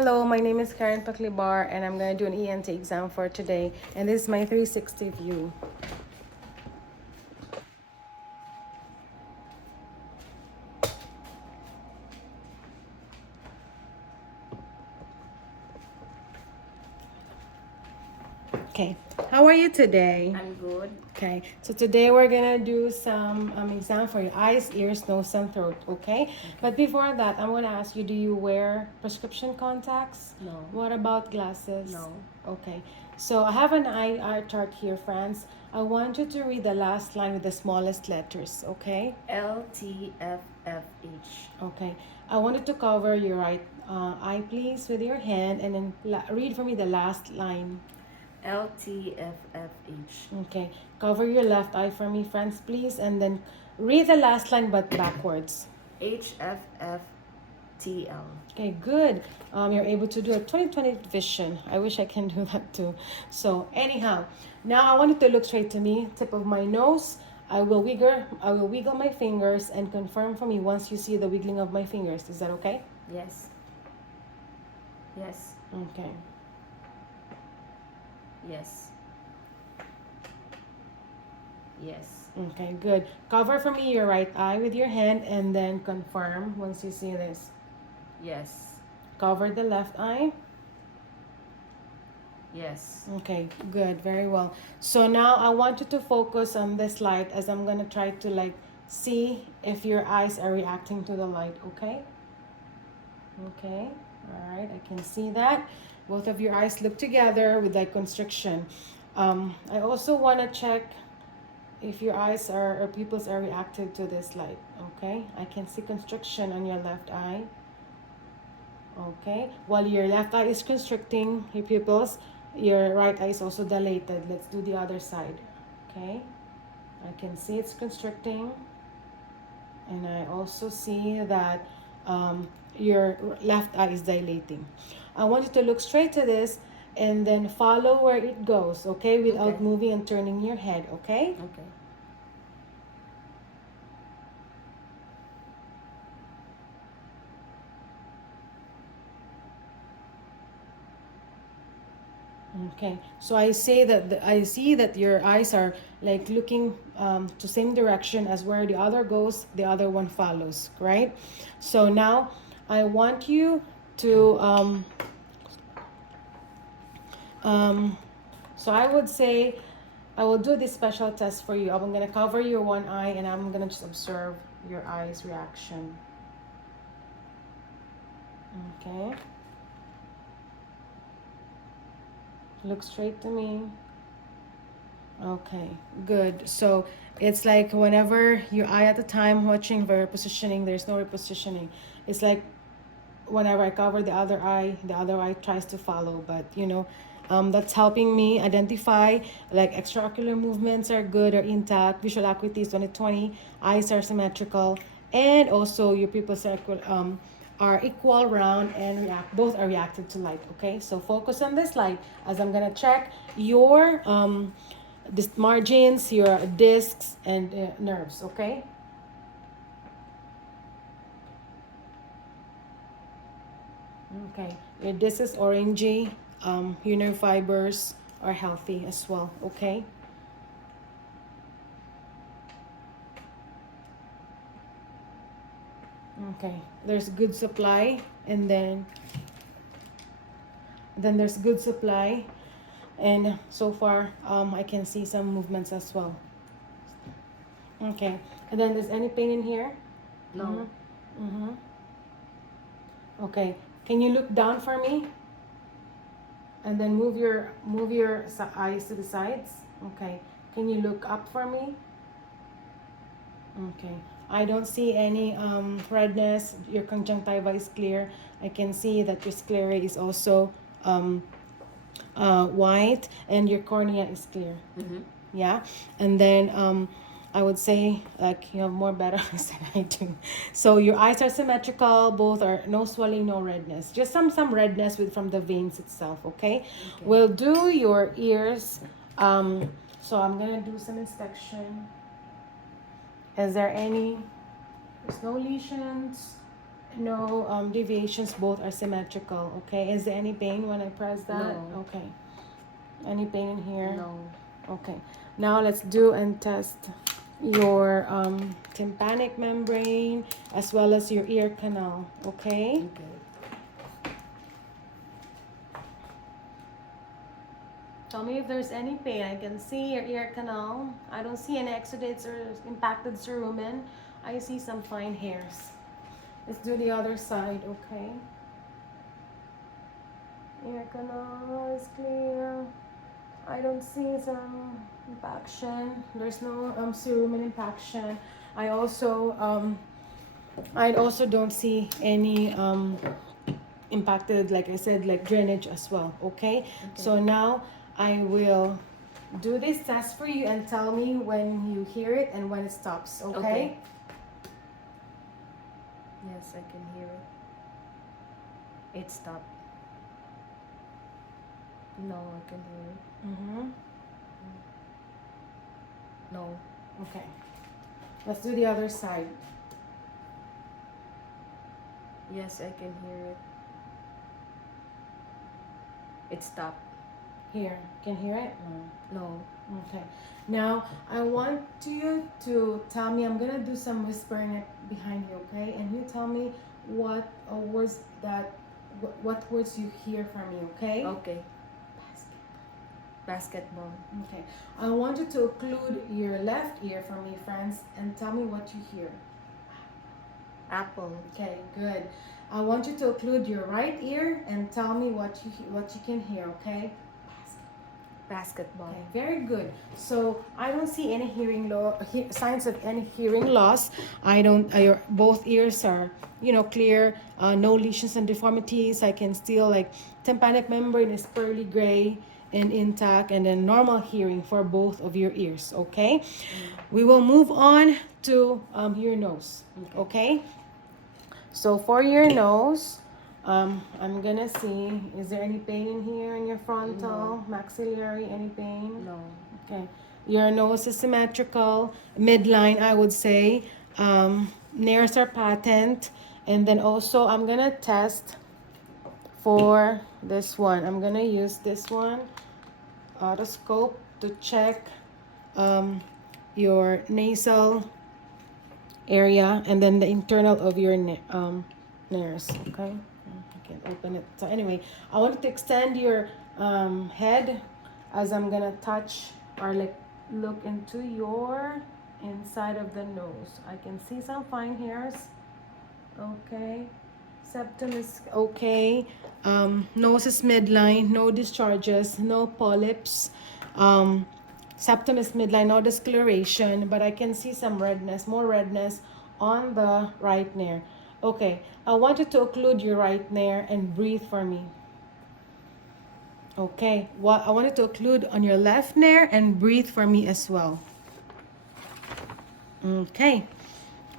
Hello, my name is Karen Paklibar and I'm going to do an ENT exam for today. And this is my 360 view. Okay, how are you today? I'm good. Okay, so today we're gonna do some exam for your eyes, ears, nose, and throat. Okay, but before that, I'm gonna ask you: do you wear prescription contacts? No. What about glasses? No. Okay, so I have an eye chart here, friends. I want you to read the last line with the smallest letters. Okay. LTFFH. Okay, I wanted to cover your right eye, please, with your hand, and then read for me the last line. LTFFH. Okay, cover your left eye for me, friends, please, and then read the last line but backwards. HFFTL. Okay, good. You're able to do a 20/20 vision. I wish I can do that too. So anyhow, now I want you to look straight to me, tip of my nose. I will wiggle my fingers and confirm for me once you see the wiggling of my fingers. Is that okay? Yes. Yes. Okay. Yes. Yes. Okay, good. Cover for me your right eye with your hand and then confirm once you see this. Yes. Cover the left eye. Yes. Okay, good, very well. So now I want you to focus on this light as I'm gonna try to see if your eyes are reacting to the light, okay? Okay, all right, I can see that. Both of your eyes look together with that constriction. I also wanna check if your eyes or pupils are reactive to this light, okay? I can see constriction on your left eye. Okay, while your left eye is constricting your pupils, your right eye is also dilated. Let's do the other side. Okay, I can see it's constricting, and I also see that your left eye is dilating. I want you to look straight to this and then follow where it goes, okay, without Okay. moving and turning your head, okay? Okay. Okay, so I say that I see that your eyes are like looking to same direction as where the other goes, the other one follows, right? So now I want you to so I would say I will do this special test for you. I'm gonna cover your one eye and I'm gonna just observe your eyes reaction. Okay. Look straight to me. Okay, good. So it's like whenever your eye at the time watching for repositioning, there's no repositioning. It's like whenever I cover the other eye tries to follow. But that's helping me identify like extraocular movements are good or intact, visual acuity is 20/20, eyes are symmetrical, and also your pupils are equal, round, and both are reactive to light. Okay, so focus on this light as I'm gonna check your this margins, your discs, and nerves. Okay. Okay. Your disc is orangey. Your nerve fibers are healthy as well. Okay. Okay. There's good supply, and then there's good supply, and so far I can see some movements as well. Okay. And then there's any pain in here? No. Mm-hmm. Okay. Can you look down for me? And then move your eyes to the sides. Okay. Can you look up for me? Okay. I don't see any redness. Your conjunctiva is clear. I can see that your sclera is also white, and your cornea is clear. Mm-hmm. Yeah. And then I would say like you have more better eyes than I do. So your eyes are symmetrical. Both are no swelling, no redness. Just some redness from the veins itself. Okay. We'll do your ears. So I'm gonna do some inspection. Is there any? There's no lesions, no deviations, both are symmetrical. Okay, is there any pain when I press that? No. Okay. Any pain in here? No. Okay. Now let's do and test your tympanic membrane as well as your ear canal. Okay. Okay. Tell me if there's any pain. I can see your ear canal. I don't see any exudates or impacted cerumen. I see some fine hairs. Let's do the other side, okay? Ear canal is clear. I don't see some impaction. There's no cerumen impaction. I also don't see any impacted, like I said, like drainage as well. Okay. So now I will do this test for you and tell me when you hear it and when it stops. Okay. Yes, I can hear it. It stopped. No, I can hear it. Mm-hmm. No. Okay. Let's do the other side. Yes, I can hear it. It stopped. Here. Can you hear it? No. Okay. Now I want you to tell me. I'm gonna do some whispering behind you, okay? And you tell me what words that what words you hear from me, okay? Okay. Basketball. Okay. I want you to occlude your left ear for me, friends, and tell me what you hear. Apple. Okay, good. I want you to occlude your right ear and tell me what you can hear, okay? Basketball. Okay, very good. So I don't see any signs of any hearing loss. I don't. Both ears are, clear. No lesions and deformities. I can still tympanic membrane is pearly gray and intact, and then normal hearing for both of your ears. Okay. We will move on to your nose. Okay. So for your nose. I'm gonna see, is there any pain in here in your frontal, maxillary, any pain? No. Okay. Your nose is symmetrical, midline, I would say. Nares are patent. And then also, I'm gonna test for this one. I'm gonna use this one, otoscope, to check your nasal area and then the internal of your nares, okay? I can open it. So anyway, I wanted to extend your head as I'm gonna touch or look into your inside of the nose. I can see some fine hairs. Okay. Septum is okay. Nose is midline, no discharges, no polyps. Septum is midline, no discoloration, but I can see some redness, more redness on the right nair. Okay, I want you to occlude your right nair and breathe for me. Okay, I want you to occlude on your left nair and breathe for me as well. Okay,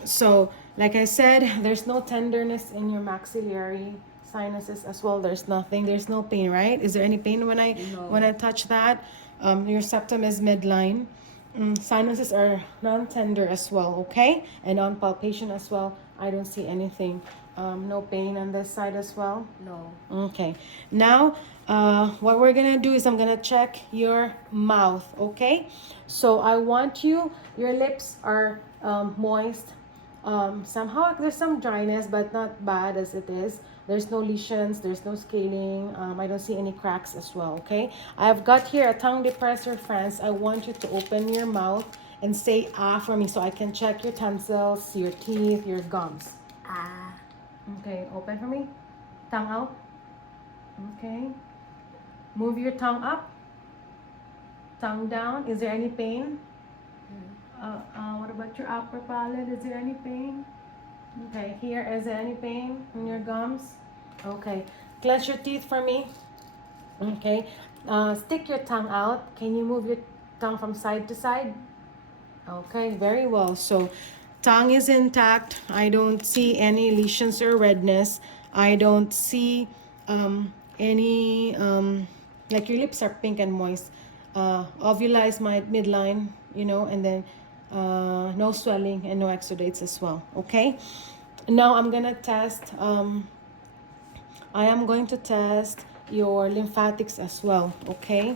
so like I said, there's no tenderness in your maxillary sinuses as well. There's nothing. There's no pain, right? Is there any pain when I touch that? Your septum is midline. Sinuses are non-tender as well, okay? And on palpation as well, I don't see anything. No pain on this side as well? No. Okay. Now, what we're going to do is I'm going to check your mouth, okay? So I want your lips are moist. Somehow there's some dryness, but not bad as it is. There's no lesions, there's no scaling. I don't see any cracks as well, okay? I've got here a tongue depressor, friends. I want you to open your mouth and say ah for me so I can check your tonsils, your teeth, your gums. Ah. Okay, open for me. Tongue out. Okay. Move your tongue up. Tongue down. Is there any pain? What about your upper palate? Is there any pain? Okay, here, is there any pain in your gums? Okay, clench your teeth for me. Okay, stick your tongue out. Can you move your tongue from side to side? Okay, very well. So, tongue is intact. I don't see any lesions or redness. I don't see any, like your lips are pink and moist. Ovula is my midline, and then no swelling and no exudates as well. Okay, Now I'm gonna test. I am going to test your lymphatics as well. Okay.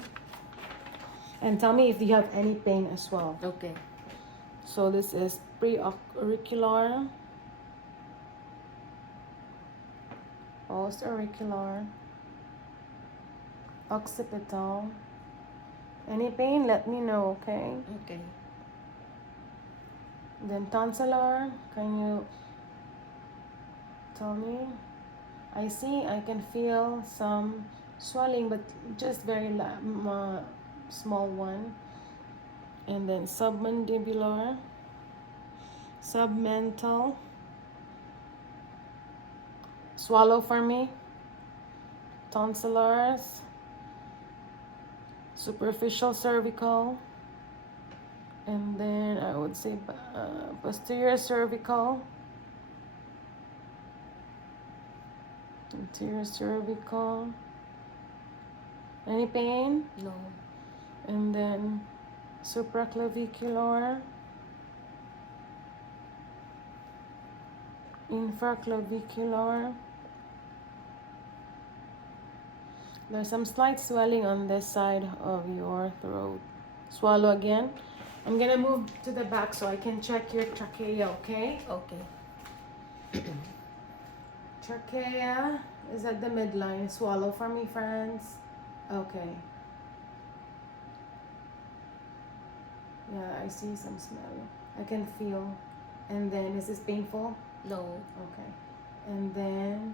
And tell me if you have any pain as well. Okay. So this is pre-auricular, post-auricular, occipital. Any pain? Let me know. Okay. Okay. Then tonsillar. Can you tell me? I can feel some swelling, but just very small one. And then submandibular, submental. Swallow for me. Tonsillars, superficial cervical, and then I would say posterior cervical, anterior cervical. Any pain? No. And then supraclavicular, infraclavicular. There's some slight swelling on this side of your throat. Swallow again. I'm gonna move to the back so I can check your trachea, okay? Okay. Trachea is at the midline. Swallow for me, friends. Okay. Yeah, I see some smell. I can feel. And then, is this painful? No. Okay. And then,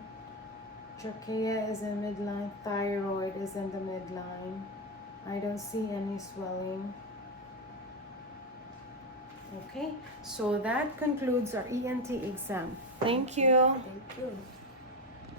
trachea is in midline. Thyroid is in the midline. I don't see any swelling. Okay, so that concludes our ENT exam. Thank you. Thank you.